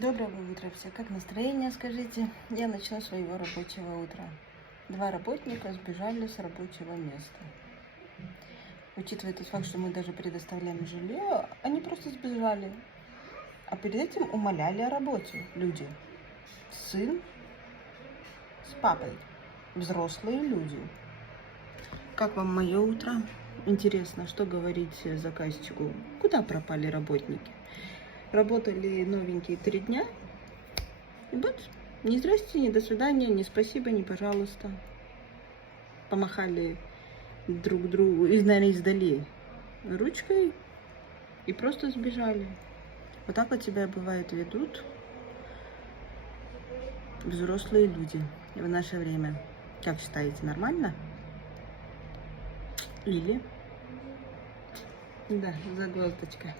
Доброго утра все. Как настроение, скажите? Я начну своего рабочего утра. Два работника сбежали с рабочего места. Учитывая тот факт, что мы даже предоставляем жилье, они просто сбежали. А перед этим умоляли о работе люди. Сын с папой. Взрослые люди. Как вам мое утро? Интересно, что говорить заказчику? Куда пропали работники? Работали новенькие 3 дня. И вот, ни здрасте, ни до свидания, ни спасибо, ни пожалуйста. Помахали друг другу, наверное, издали ручкой и просто сбежали. Вот так вот себя, бывает, ведут взрослые люди в наше время. Как считаете, нормально? Или? Да, загвоздочка.